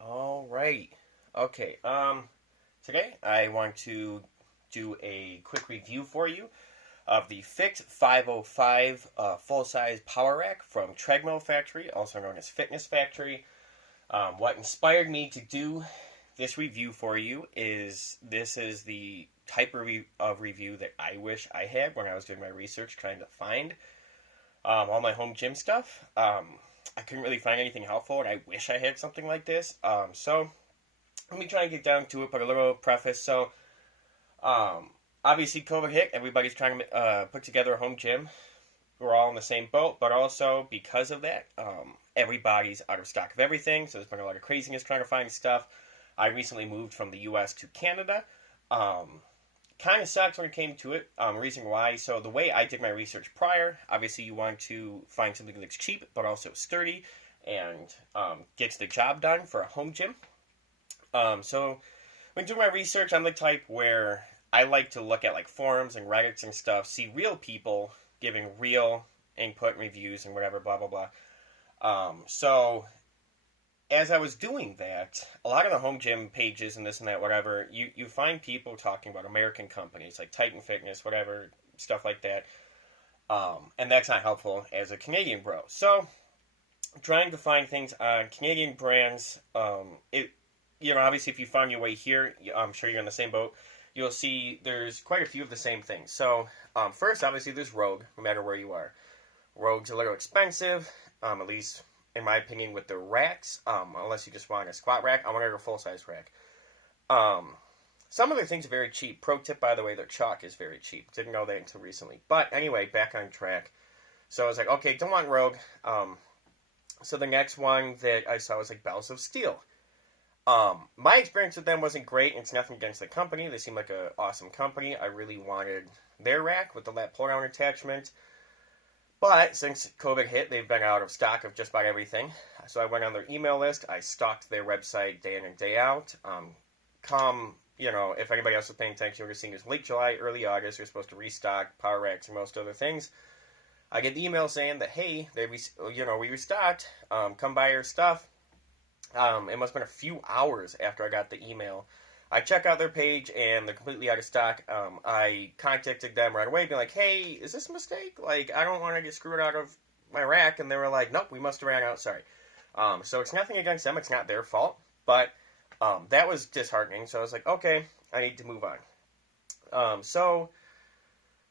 All right. Okay. Today I want to do a quick review for you of the Fit505 full-size power rack from Treadmill Factory, also known as Fitness Factory. What inspired me to do this review for you is this is the type of review that I wish I had when I was doing my research trying to find all my home gym stuff. I couldn't really find anything helpful, and I wish I had something like this. So let me try and get down to it, but a little preface. So, um, obviously, COVID hit. Everybody's trying to put together a home gym. We're all in the same boat, but also because of that, everybody's out of stock of everything. So there's been a lot of craziness trying to find stuff. I recently moved from the U.S. to Canada. Um, Kind of sucks when it came to it. Reason why. So the way I did my research prior, obviously you want to find something that's cheap but also sturdy and gets the job done for a home gym. So when doing my research, I'm the type where I like to look at like forums and Reddits and stuff, see real people giving real input and reviews and whatever, blah blah blah. So as I was doing that, a lot of the home gym pages and this and that, whatever, you find people talking about American companies like Titan Fitness, whatever, stuff like that. And that's not helpful as a Canadian bro. So, trying to find things on Canadian brands, obviously, if you found your way here, I'm sure you're in the same boat. You'll see there's quite a few of the same things. So, first, obviously, there's Rogue, no matter where you are. Rogue's a little expensive, at least in my opinion, with the racks. Unless you just want a squat rack, I wanted a full size rack. Some of their things are very cheap. Pro tip, by the way, their chalk is very cheap. Didn't know that until recently. But anyway, back on track. So I was like, okay, don't want Rogue. So the next one that I saw was like Bells of Steel. My experience with them wasn't great. It's nothing against the company. They seem like an awesome company. I really wanted their rack with the lat pull down attachment. But since COVID hit, they've been out of stock of just about everything. So I went on their email list. I stalked their website day in and day out. If anybody else was paying attention, you would have seen it was late July, early August. They're supposed to restock power racks and most other things. I get the email saying that, hey, we restocked. Come buy your stuff. It must have been a few hours after I got the email. I check out their page and they're completely out of stock. I contacted them right away, being like, hey, is this a mistake? Like, I don't want to get screwed out of my rack. And they were like, nope, we must have ran out. Sorry. So it's nothing against them. It's not their fault. But that was disheartening. So I was like, okay, I need to move on.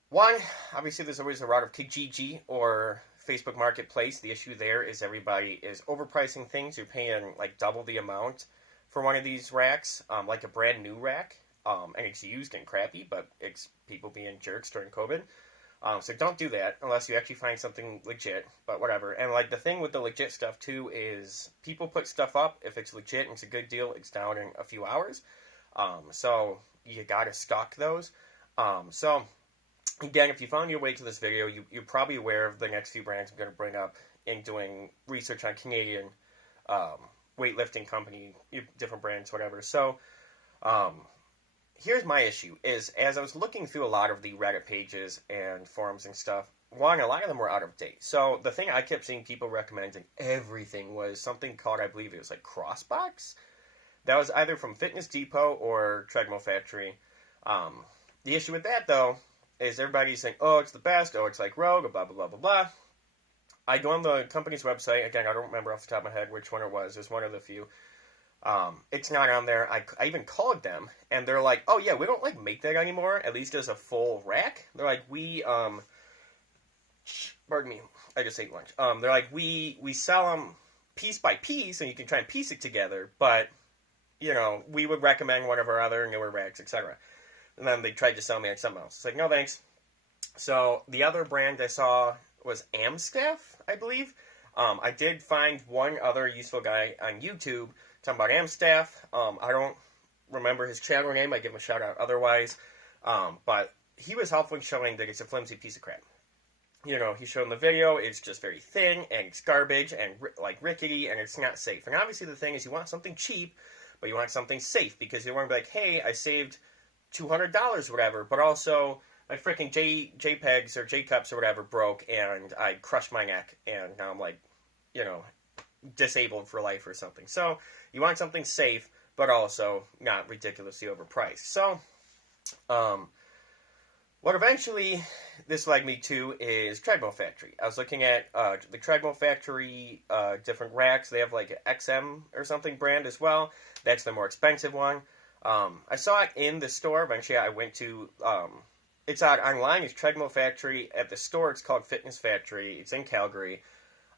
One, obviously there's always a route of Kijiji or Facebook Marketplace. The issue there is everybody is overpricing things. You're paying like double the amount for one of these racks, like a brand new rack, and it's used and crappy, but it's people being jerks during COVID. So don't do that unless you actually find something legit, but whatever. And like the thing with the legit stuff too is people put stuff up. If it's legit and it's a good deal, it's down in a few hours. So you gotta stock those. So again, if you found your way to this video, you're probably aware of the next few brands I'm going to bring up in doing research on Canadian weightlifting company, different brands, whatever. So, here's my issue, is as I was looking through a lot of the Reddit pages and forums and stuff, one, a lot of them were out of date. So, the thing I kept seeing people recommending everything was something called, I believe it was like Crossbox. That was either from Fitness Depot or Treadmill Factory. The issue with that, though, is everybody's saying, oh, it's the best, oh, it's like Rogue, blah, blah, blah, blah, blah. I go on the company's website. Again, I don't remember off the top of my head which one it was. It's one of the few. It's not on there. I even called them, and they're like, oh, yeah, we don't, like, make that anymore, at least as a full rack. They're like, pardon me, I just ate lunch. They're like, we sell them piece by piece, and you can try and piece it together, but, we would recommend one of our other newer racks, etc. And then they tried to sell me like something else. It's like, no, thanks. So, the other brand I saw was Amstaff, I believe. I did find one other useful guy on YouTube talking about Amstaff. I don't remember his channel name. I give him a shout out otherwise. But he was helpful in showing that it's a flimsy piece of crap. He showed in the video, it's just very thin, and it's garbage, and rickety, and it's not safe. And obviously the thing is, you want something cheap, but you want something safe, because you want to be like, hey, I saved $200 or whatever, but also my freaking JPEGs or JCups or whatever broke, and I crushed my neck, and now I'm like, disabled for life or something. So you want something safe, but also not ridiculously overpriced. So what eventually this led me to is Treadmill Factory. I was looking at the Treadmill Factory different racks. They have like an XM or something brand as well. That's the more expensive one. I saw it in the store. Eventually I went to, it's out online. It's Treadmill Factory. At the store it's called Fitness Factory. It's in Calgary.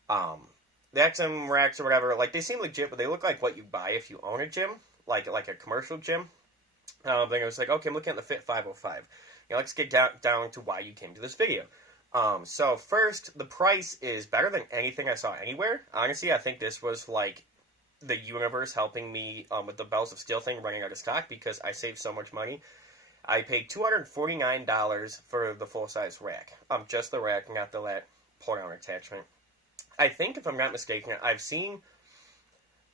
The XM racks or whatever, like they seem legit, but they look like what you buy if you own a gym, like a commercial gym. Then I was like, okay, I'm looking at the Fit505. Let's get down to why you came to this video. So first, the price is better than anything I saw anywhere. Honestly, I think this was like the universe helping me with the Bells of Steel thing running out of stock because I saved so much money. I paid $249 for the full-size rack. Just the rack, not the lat pull-down attachment. I think, if I'm not mistaken, I've seen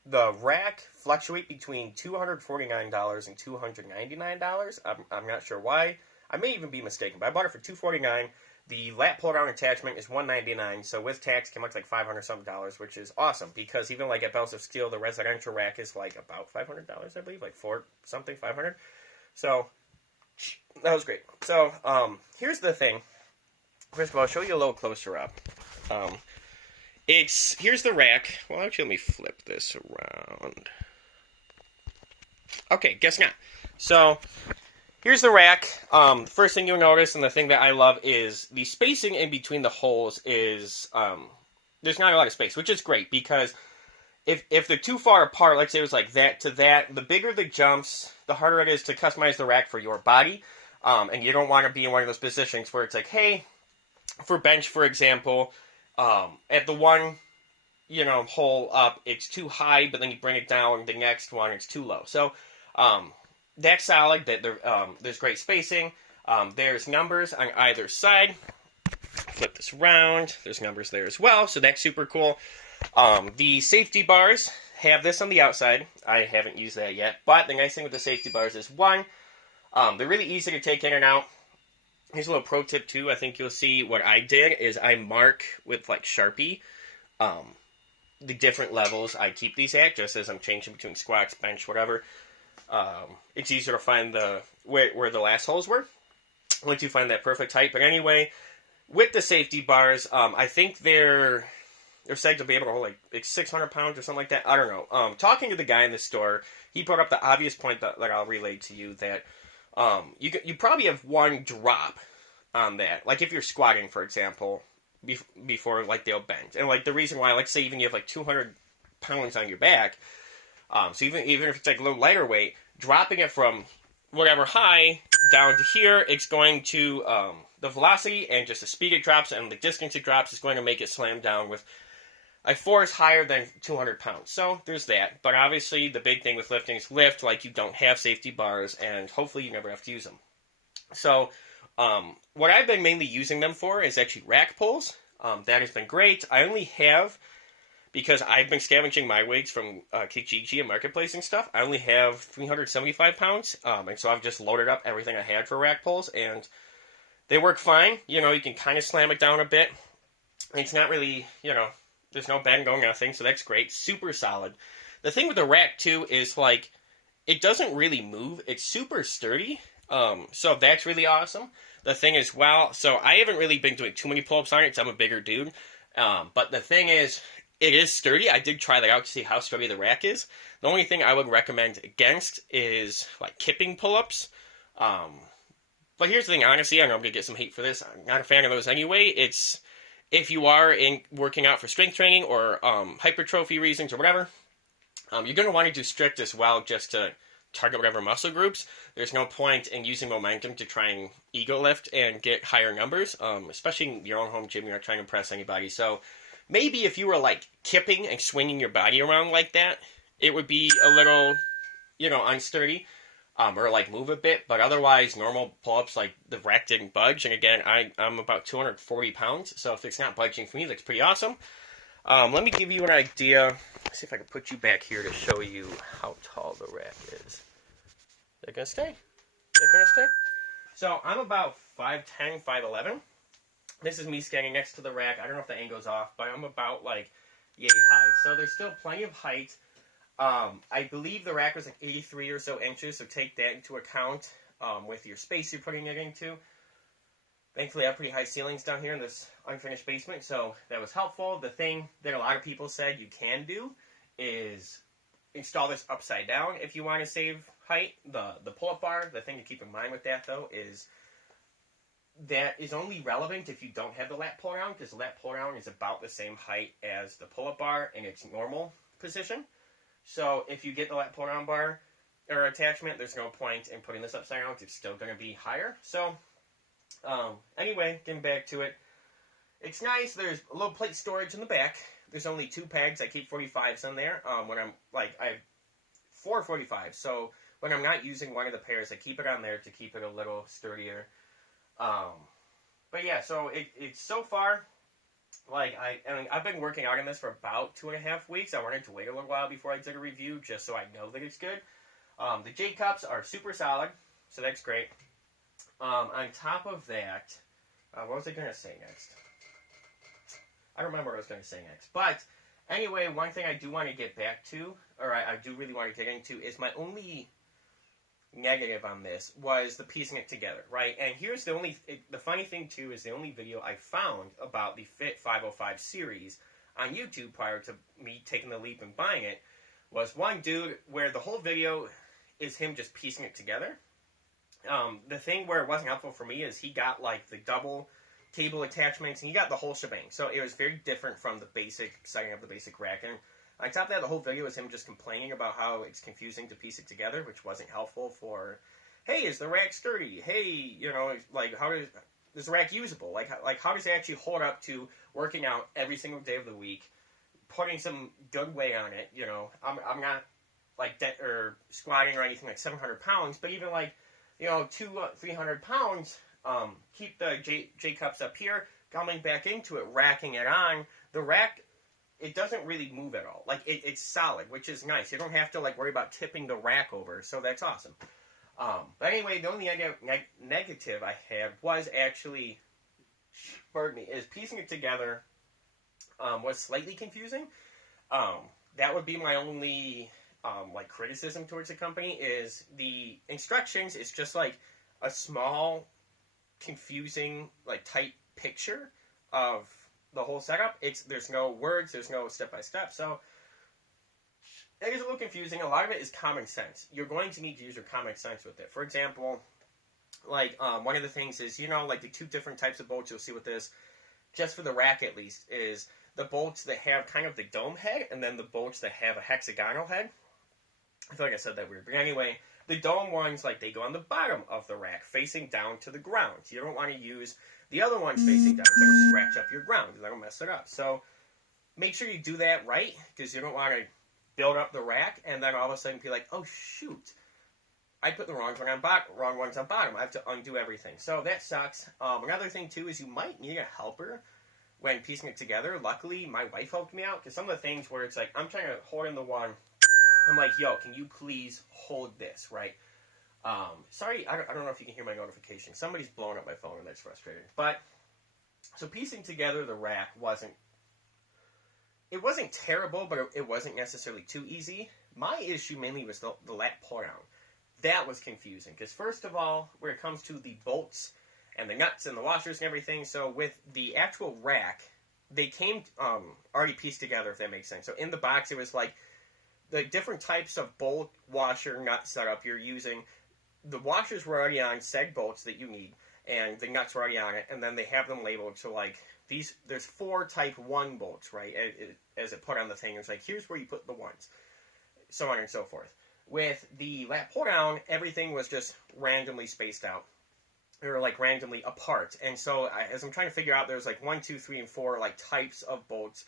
the rack fluctuate between $249 and $299. I'm not sure why. I may even be mistaken, but I bought it for $249. The lat pull-down attachment is $199, so with tax, it came out to like $500-something, which is awesome, because even like at Bells of Steel, the residential rack is like about $500, I believe, like $500. So, that was great. So, here's the thing. First of all, I'll show you a little closer up. Here's the rack. Well, actually, let me flip this around. Okay, guess not. So, here's the rack. The first thing you'll notice, and the thing that I love, is the spacing in between the holes is, there's not a lot of space, which is great, because if they're too far apart, let's say it was like that to that, the bigger the jumps, the harder it is to customize the rack for your body, and you don't want to be in one of those positions where it's like, hey, for bench, for example, at the one, hole up, it's too high, but then you bring it down, the next one, it's too low. So, that's solid. There's great spacing. There's numbers on either side. Flip this around. There's numbers there as well, so that's super cool. The safety bars have this on the outside. I haven't used that yet, but the nice thing with the safety bars is, one, they're really easy to take in and out. Here's a little pro tip, too. I think you'll see what I did is I mark with, like, Sharpie the different levels I keep these at, just as I'm changing between squats, bench, whatever. It's easier to find where the last holes were once you find that perfect height. But anyway, with the safety bars, I think they're said to be able to hold like 600 pounds or something like that. I don't know. Talking to the guy in the store, he brought up the obvious point that I'll relay to you, that you probably have one drop on that. Like if you're squatting, for example, before like they'll bend. And like the reason why, like say even you have like 200 pounds on your back, so even if it's like a little lighter weight, dropping it from whatever high down to here, it's going to, the velocity and just the speed it drops and the distance it drops is going to make it slam down with a force higher than 200 pounds. So there's that. But obviously the big thing with lifting is lift like you don't have safety bars, and hopefully you never have to use them. So what I've been mainly using them for is actually rack pulls. That has been great. I only have, because I've been scavenging my weights from Kijiji and Marketplace and stuff, I only have 375 pounds. And so I've just loaded up everything I had for rack pulls, and they work fine. You can kind of slam it down a bit. It's not really, there's no bend going, nothing, so that's great. Super solid. The thing with the rack, too, is, like, it doesn't really move. It's super sturdy, so that's really awesome. The thing is, so I haven't really been doing too many pull-ups on it because I'm a bigger dude, but the thing is, it is sturdy. I did try that out to see how sturdy the rack is. The only thing I would recommend against is, like, kipping pull-ups. But here's the thing, honestly, I know I'm going to get some hate for this. I'm not a fan of those anyway. It's, if you are working out for strength training or hypertrophy reasons or whatever, you're going to want to do strict as well, just to target whatever muscle groups. There's no point in using momentum to try and ego lift and get higher numbers, especially in your own home gym. You're not trying to impress anybody. So maybe if you were like kipping and swinging your body around like that, it would be a little, unsturdy, or like move a bit. But otherwise, normal pull-ups, like the rack didn't budge. And again, I'm about 240 pounds. So if it's not budging for me, that's pretty awesome. Let me give you an idea. Let's see if I can put you back here to show you how tall the rack is. They're going to stay. They're going to stay. So I'm about 5'10", 5'11". This is me standing next to the rack. I don't know if the angle's off, but I'm about like yay high. So there's still plenty of height. I believe the rack was like 83 or so inches, so take that into account with your space you're putting it into. Thankfully, I have pretty high ceilings down here in this unfinished basement, so that was helpful. The thing that a lot of people said you can do is install this upside down if you want to save height. The pull-up bar, the thing to keep in mind with that, though, is that is only relevant if you don't have the lat pull-down, because the lat pull-down is about the same height as the pull-up bar in its normal position. So if you get the lat pull-down bar or attachment, there's no point in putting this upside down, because it's still going to be higher. So anyway, getting back to it, it's nice. There's a little plate storage in the back. There's only 2 pegs. I keep 45s in there. When I'm I have 4 45s. So when I'm not using one of the pairs, I keep it on there to keep it a little sturdier. But yeah, so it's so far, I mean, I've been working out on this for about 2.5 weeks. I wanted to wait a little while before I did a review, just so I know that it's good. The J cups are super solid, so that's great. On top of that, what was I going to say next? I don't remember what I was going to say next. But anyway, one thing I do want to get back to, or I do really want to get into, is my only negative on this was the piecing it together, right? And here's the funny thing too is the only video I found about the Fit505 series on YouTube prior to me taking the leap and buying it was one dude where the whole video is him just piecing it together. The thing where it wasn't helpful for me is he got the double cable attachments and he got the whole shebang. So it was very different from the basic setting of the basic rack. And on top of that, the whole video was him just complaining about how it's confusing to piece it together, which wasn't helpful for, hey, is the rack sturdy? Hey, how is the rack usable? How does it actually hold up to working out every single day of the week, putting some good weight on it? I'm not squatting or anything 700 pounds, but even 200-300 pounds, keep the J cups up here, coming back into it, racking it on. The rack, it doesn't really move at all. It's solid, which is nice. You don't have to worry about tipping the rack over, so that's awesome. But anyway, the only negative I had was actually, is piecing it together was slightly confusing. That would be my only criticism towards the company, is the instructions is just a small, confusing, tight picture of the whole setup. There's no words, there's no step-by-step, so it is a little confusing. A lot of it is common sense. You're going to need to use your common sense with it. For example, one of the things is, the 2 different types of bolts you'll see with this, just for the rack at least, is the bolts that have kind of the dome head, and then the bolts that have a hexagonal head. I feel like I said that weird, but anyway, the dome ones, they go on the bottom of the rack, facing down to the ground. You don't want to use the other ones facing down, that'll scratch up your ground, that'll mess it up. So make sure you do that right, because you don't want to build up the rack, and then all of a sudden be like, oh shoot, I put the wrong ones on bottom. I have to undo everything. So that sucks. Another thing too is you might need a helper when piecing it together. Luckily, my wife helped me out, because some of the things where it's I'm trying to hold in the one, I'm like, yo, can you please hold this, right? Sorry, I don't know if you can hear my notification. Somebody's blowing up my phone, and that's frustrating. But, so piecing together the rack wasn't terrible, but it wasn't necessarily too easy. My issue mainly was the lat pull-down. That was confusing, because first of all, where it comes to the bolts and the nuts and the washers and everything, so with the actual rack, they came already pieced together, if that makes sense. So in the box, it was the different types of bolt, washer, nut setup you're using. The washers were already on seg bolts that you need, and the nuts were already on it, and then they have them labeled. So there's 4 type 1 bolts, right? As it put on the thing, it's here's where you put the ones, so on and so forth. With the lat pull down, everything was just randomly spaced out, or randomly apart. And so as I'm trying to figure out, there's 1, 2, 3, and 4 types of bolts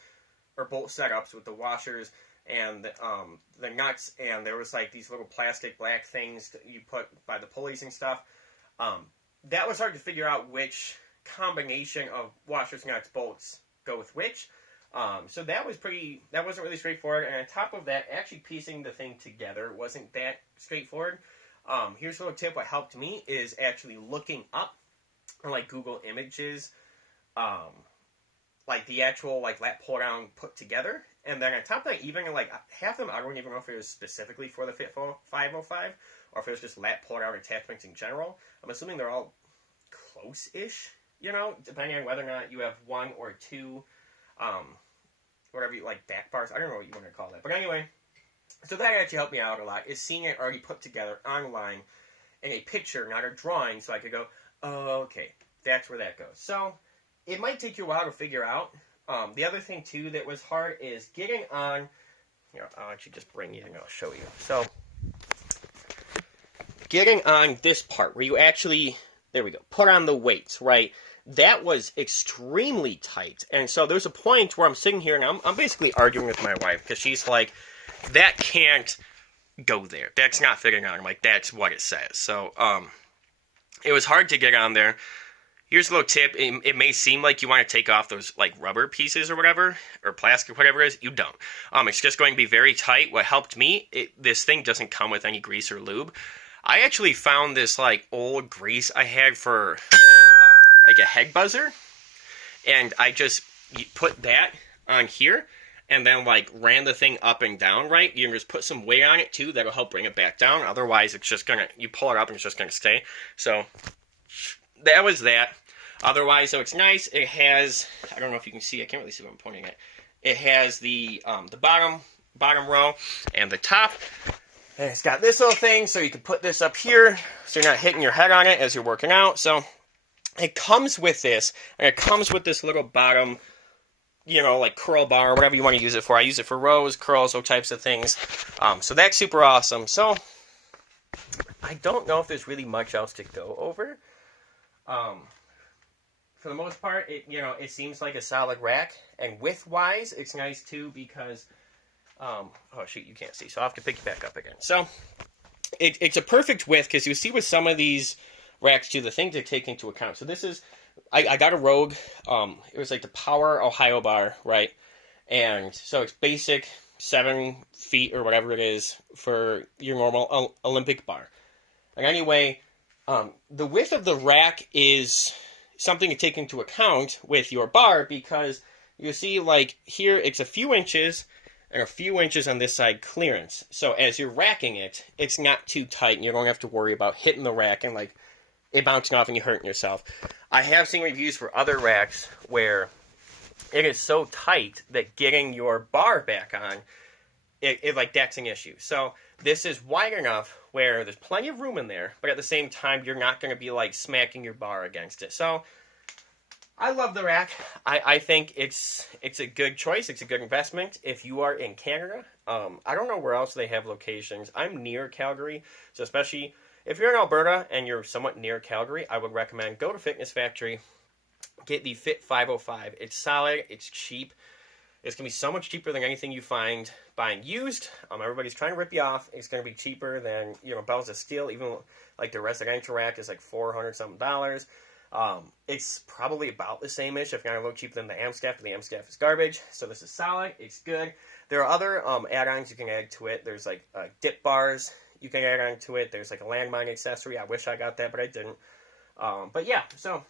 or bolt setups with the washers and the nuts, and there was these little plastic black things that you put by the pulleys and stuff. That was hard to figure out which combination of washers, nuts, bolts go with which. So that wasn't really straightforward. And on top of that, actually piecing the thing together wasn't that straightforward. Here's a little tip. What helped me is actually looking up on Google Images, the actual lat pull down put together, And then on top of that, even like half of them, I don't even know if it was specifically for the Fit505 or if it was just lat pull-down attachments in general. I'm assuming they're all close-ish, you know, depending on whether or not you have one or two, whatever you like, back bars. I don't know what you want to call that. But anyway, so that actually helped me out a lot, is seeing it already put together online in a picture, not a drawing, so I could go, oh, okay, that's where that goes. So it might take you a while to figure out. The other thing, too, that was hard is getting on, you know, I'll actually just bring you and I'll show you. So getting on this part where you actually, there we go, put on the weights, right? That was extremely tight. And so there's a point where I'm sitting here and I'm basically arguing with my wife because she's like, that can't go there. That's not fitting on. I'm like, that's what it says. So it was hard to get on there. Here's a little tip. It may seem like you want to take off those like rubber pieces or whatever, or plastic, whatever it is. You don't. It's just going to be very tight. What helped me, this thing doesn't come with any grease or lube. I actually found this like old grease I had for like a head buzzer, and I just put that on here, and then like ran the thing up and down, right? You can just put some weight on it too. That'll help bring it back down. Otherwise, it's just gonna, you pull it up and it's just gonna stay. So that was that. Otherwise, so it's nice. It has, I don't know if you can see, I can't really see what I'm pointing at. It has the bottom row and the top. And it's got this little thing, so you can put this up here, so you're not hitting your head on it as you're working out. So it comes with this, and it comes with this little bottom, you know, like curl bar, or whatever you want to use it for. I use it for rows, curls, those types of things. So that's super awesome. So I don't know if there's really much else to go over. For the most part, it seems like a solid rack, and width-wise, it's nice too because, oh shoot, you can't see, so I'll have to pick you back up again. So it's a perfect width because you see with some of these racks too, the thing to take into account. So this is, I got a Rogue, it was like the Power Ohio bar, right? And so it's basic 7 feet or whatever it is for your normal Olympic bar. And anyway, the width of the rack is something to take into account with your bar because you see like here it's a few inches and a few inches on this side clearance. So as you're racking it, it's not too tight and you don't have to worry about hitting the rack and like it bouncing off and you hurting yourself. I have seen reviews for other racks where it is so tight that getting your bar back on, it like that's an issue. So this is wide enough where there's plenty of room in there, but at the same time, you're not going to be like smacking your bar against it. So I love the rack. I think it's a good choice. It's a good investment. If you are in Canada, I don't know where else they have locations. I'm near Calgary, so especially if you're in Alberta and you're somewhat near Calgary, I would recommend go to Fitness Factory, get the Fit505. It's solid. It's cheap. It's going to be so much cheaper than anything you find buying used. Everybody's trying to rip you off. It's going to be cheaper than, bells of steel. Even like the residential rack is like $400-something. It's probably about the same-ish, if not a little cheaper than the AMSCAF, but the AMSCAF is garbage. So this is solid. It's good. There are other add-ons you can add to it. There's like dip bars you can add on to it. There's like a landmine accessory. I wish I got that, but I didn't. But yeah, so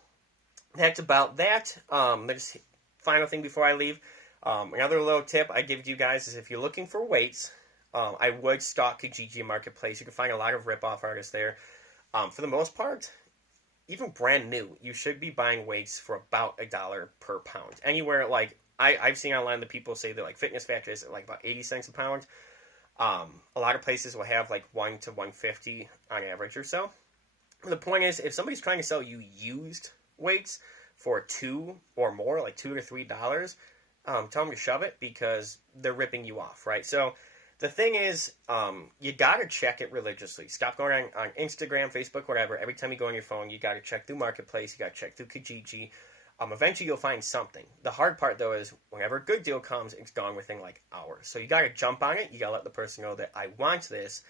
that's about that. There's final thing before I leave. Another little tip I give to you guys is if you're looking for weights, I would stalk Kijiji Marketplace. You can find a lot of rip-off artists there. For the most part, even brand new, you should be buying weights for about $1 per pound. Anywhere like I've seen online that people say that like Fitness Factory is like about 80 cents a pound. A lot of places will have like 1 to 150 on average or so. The point is, if somebody's trying to sell you used weights for $2 or more, like $2 to $3, tell them to shove it because they're ripping you off, right? So the thing is, you got to check it religiously. Stop going on Instagram, Facebook, whatever. Every time you go on your phone, you got to check through Marketplace. You got to check through Kijiji. Eventually, you'll find something. The hard part, though, is whenever a good deal comes, it's gone within, like, hours. So you got to jump on it. You got to let the person know that I want this,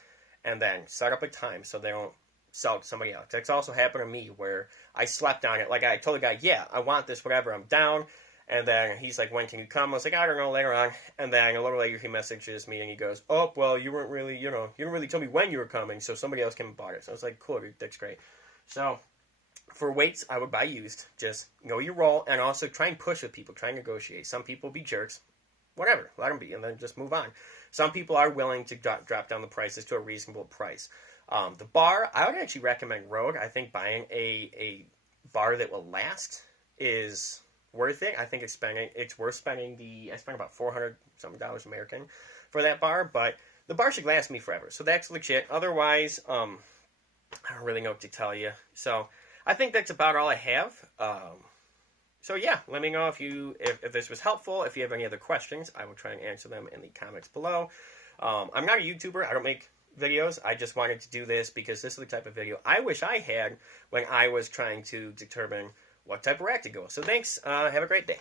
and then set up a time so they don't sell it to somebody else. That's also happened to me where I slept on it. Like, I told the guy, yeah, I want this, whatever, I'm down. And then he's like, when can you come? I was like, I don't know, later on. And then a little later, he messages me, and he goes, oh, well, you weren't really, you didn't really tell me when you were coming, so somebody else came and bought it. So I was like, cool, dude, that's great. So for weights, I would buy used. Just know your role, and also try and push with people. Try and negotiate. Some people be jerks. whatever, let them be, and then just move on. Some people are willing to drop down the prices to a reasonable price. The bar, I would actually recommend Rogue. I think buying a bar that will last is worth it. I think it's worth spending I spent about $400 something American for that bar, but the bar should last me forever. So that's legit. Otherwise, I don't really know what to tell you. So I think that's about all I have. So yeah, let me know if this was helpful. If you have any other questions, I will try and answer them in the comments below. I'm not a YouTuber. I don't make videos. I just wanted to do this because this is the type of video I wish I had when I was trying to determine what type of rack to go. So thanks. Have a great day.